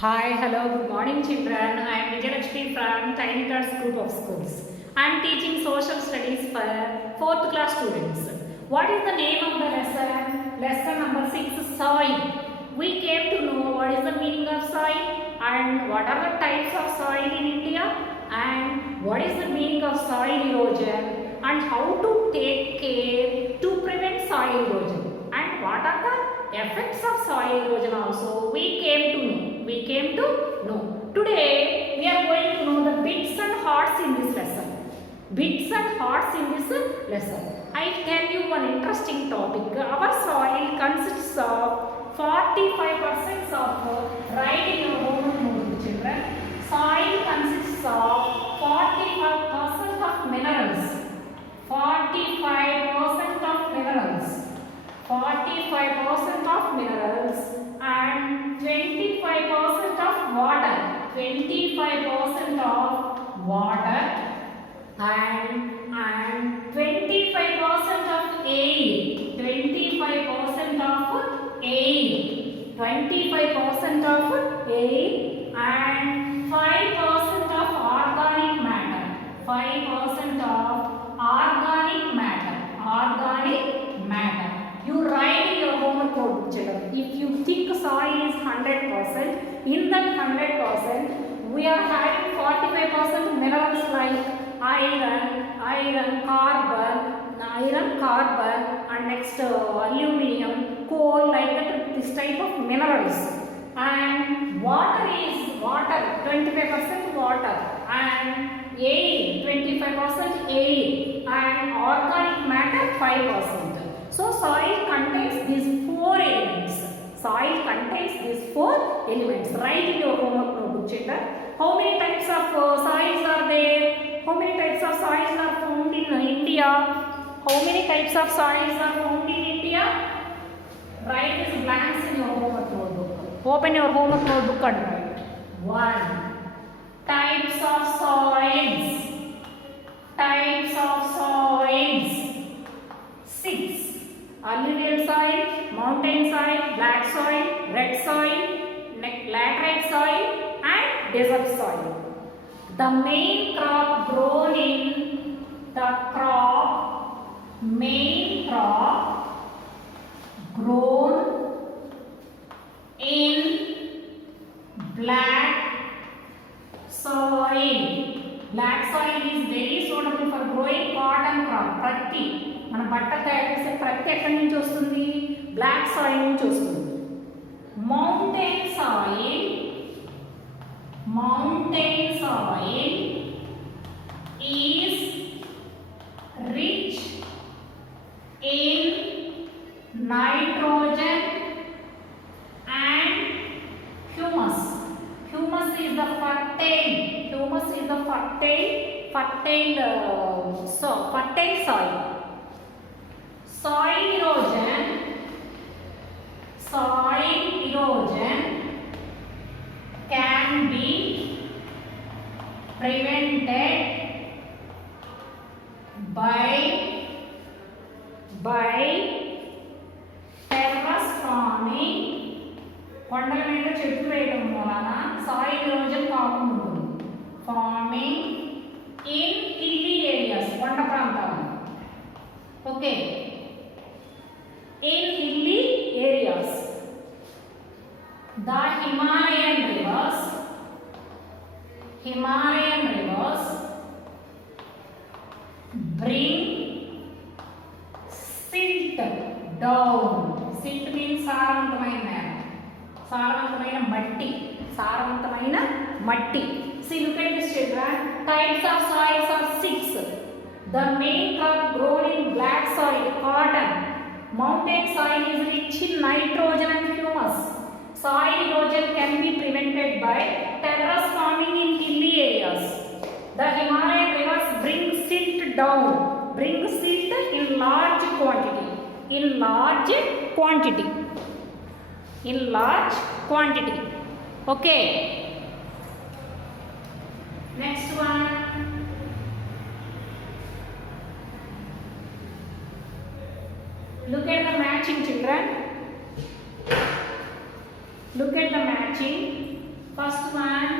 Hi, hello, good morning children. I am Vijayalakshmi from Tiny Tots Group of Schools. I am teaching social studies for 4th class students. What is the name of the lesson? Lesson number 6, soil. We came to know what is the meaning of soil and what are the types of soil in India and what is the meaning of soil erosion and how to take care to prevent soil erosion and what are the effects of soil erosion also we came to know. Today we are going to know the bits and hearts in this lesson. Bits and hearts in this lesson. I tell you one interesting topic. Our soil consists of 45% of write in your homework notebook, children. Soil consists of 45% of minerals. 45% of minerals. 45% of minerals and 25% of water. 25% of water and 25% of air. 25% of air. 25% of air and 5% of organic matter. 5% of organic matter. Organic matter. You write in your homework notebook, children. If you think soil is 100%, in that 100%, we are having 45% minerals like iron, carbon, and next aluminium, coal, like that. This type of minerals. And water is 25% water, and air 25% air, and organic matter 5%. So soil contains these 4 elements. Soil contains these 4 elements. Write in your homework notebook, children. How many types of soils are there? How many types of soils are found in India? How many types of soils are found in India? Write these blanks in your homework notebook. Open your homework notebook and write. 1. Types of soils. Types of soils. 6. Alluvial soil, mountain soil, black soil, red soil, laterite soil and desert soil. The main crop grown in main crop grown in black soil. Black soil is very suitable for growing cotton crop, pratti. మన బట్ట తయారు చేసే ప్రతి ఎక్కడి నుంచి వస్తుంది? Black soil నుంచి వస్తుంది. Mountain soil is rich in nitrogen and humus. Humus is the fertile soil. Soil erosion can be prevented by terrace farming. కొండల మీద చెట్లు వేయడం వలన సాయిల్ ఎరోజన్ కాకుండా ఉంటుంది. ఫార్మింగ్ ఇన్ హిల్లీ ఏరియాస్, కొండ ప్రాంతాలు. Okay, in hilly areas. The Himalayan rivers bring silt down. Silt means సారవంతమైన మట్టి. See, look at this, children. Types of soils are 6. The main crop grown in black soil, cotton. Mountain soil is rich in nitrogen and humus. Soil erosion can be prevented by terrace farming in hilly areas. The Himalayan rivers bring silt down. Bring silt in large quantity. Okay. Next one. Look at the matching, children. Look at the matching. First one,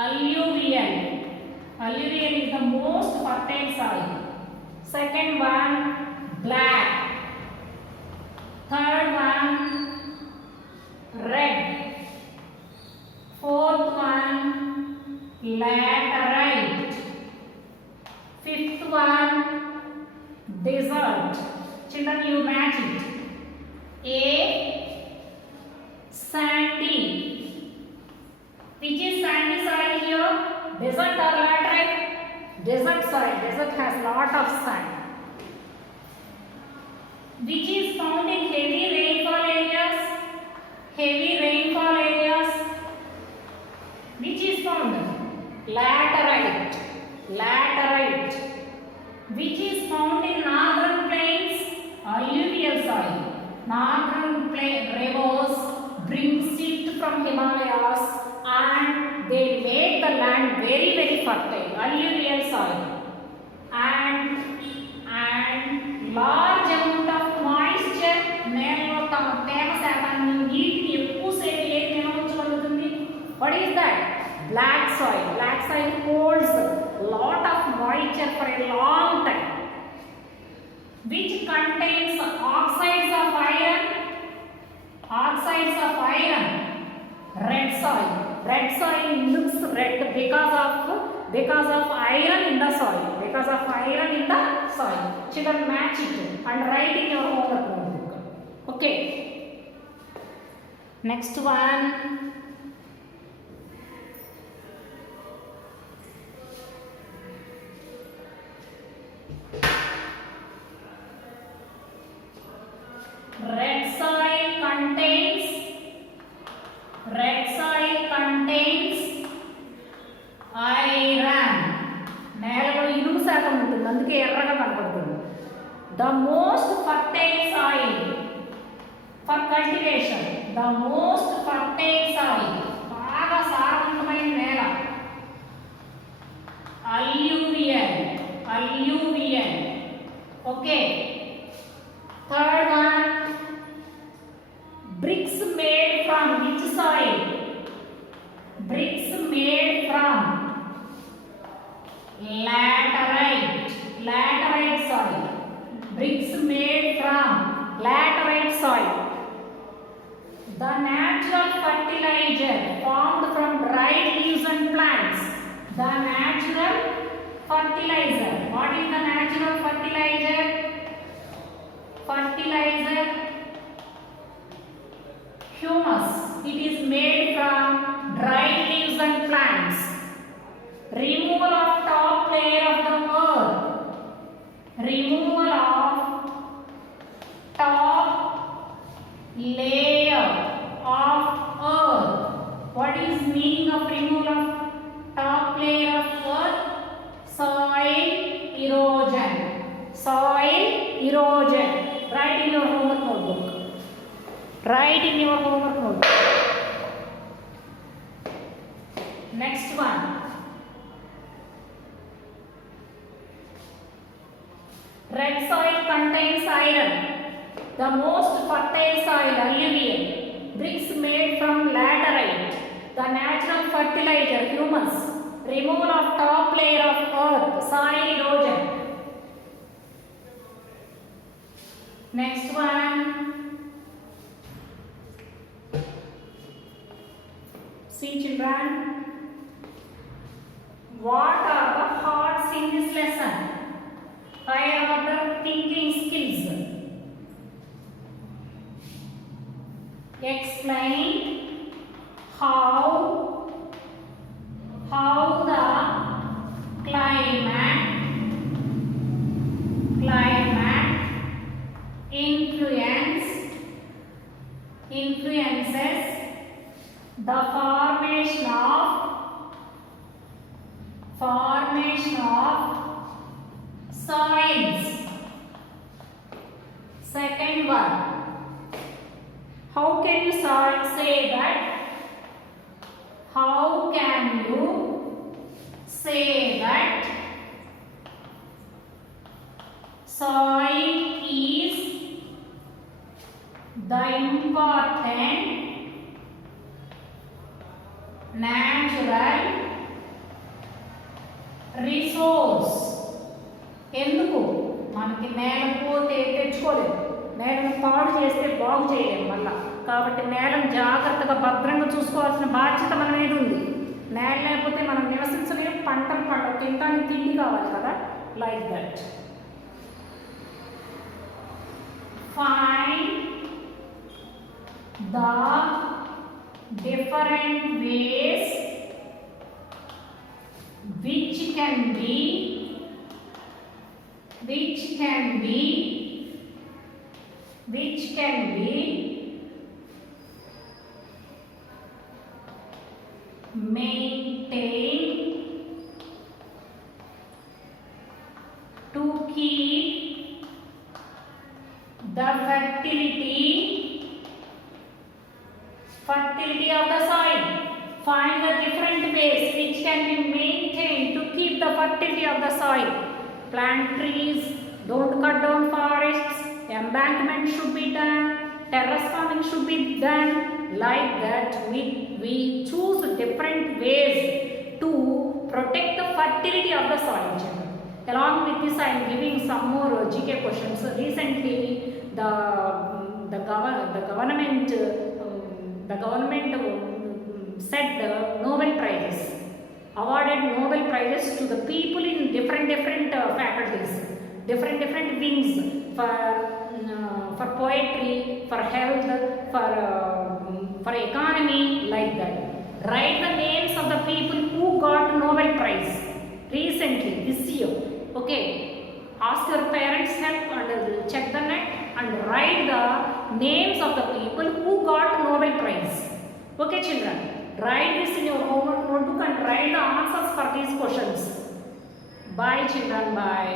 alluvial. Alluvial is the most fertile soil. Second one, black. Third one, red. Fourth one, laterite. Fifth one, desert. Children, you match it. A, sandy. Which is sandy soil here? Desert or laterite? Desert soil. Desert has lot of sand. Which is found in heavy rainfall areas? Heavy rainfall areas. Which is found? Laterite. Laterite. Which is found in northern plains? Alluvial soil. Northern plain rivers bring silt from Himalayas and they make the land very fertile. Alluvial soil. And large amount of moisture నేలలో తేమ శాతాన్ని నీటిని ఎక్కువసేపు ఏ నిల్వ ఉంచగలుగుతుంది. What is that? Black soil. Black soil holds lot of moisture for a long time. Which contains oxides of iron. Oxides of iron. Red soil. Red soil looks red because of iron in the soil. Because of iron in the soil. Children, match it and write in your homework notebook. Okay. Next one. Red soil contains iron. నేలలో ఇనుము శాతం ఉంటుంది, అందుకే ఎర్రగా కనపడుతుంది. The most fertile soil for cultivation. The most fertile soil. బాగా సారవంతమైన నేల. Alluvial. Okay. Third one, bricks made from which soil? Bricks made from laterite soil. Bricks made from laterite soil. The natural fertilizer formed from dried leaves and plants. The natural fertilizer. What is the natural fertilizer? Humus. It is made from dried leaves and plants. Removal of top layer of the earth. Removal of top layer of earth. What is meaning of removal of top layer of earth? Soil erosion. Soil erosion. Write in your homework notebook. Write in your homework notebook. Next one. Red soil contains iron. The most fertile soil, alluvial. Bricks made from laterite. The natural fertilizer, humus. Removal of top layer of earth, soil erosion. Next one. See, children. What are the hearts in this lesson? Higher order thinking skills. Explain how the climate influences the formation of soils. Second one, how can you say that? How can you say that soil is the important natural resource. ఎందుకు మనకి నేల పోతే తెచ్చుకోలేదు, నేలను పాడు చేస్తే బాగు చేయలేము మళ్ళా. కాబట్టి నేలను జాగ్రత్తగా భద్రంగా చూసుకోవాల్సిన బాధ్యత మన మీద ఉంది. నేల లేకపోతే మనం నివసించలేము, పంటలు పంటలు తినడానికి తిండి కావాలి కదా. Like that. Find the different ways which can be maintained to keep the fertility of the soil. Find the different ways which can be maintained to keep the fertility of the soil. Plant trees, don't cut down forests, embankment should be done, terrace farming should be done. Like that, we choose different ways to protect the fertility of the soil. Along with this, I am giving some more GK questions. Recently, the government said the Nobel Prizes, awarded Nobel Prizes to the people in different faculties, different wings, for poetry, for health, for economy, like that. Write the names of the people who got Nobel Prize recently this year. Okay, ask your parents help and check the net and write the names of the people who got Nobel Prize. Okay children, write this in your homework notebook and write the answers for these questions. Bye children, bye.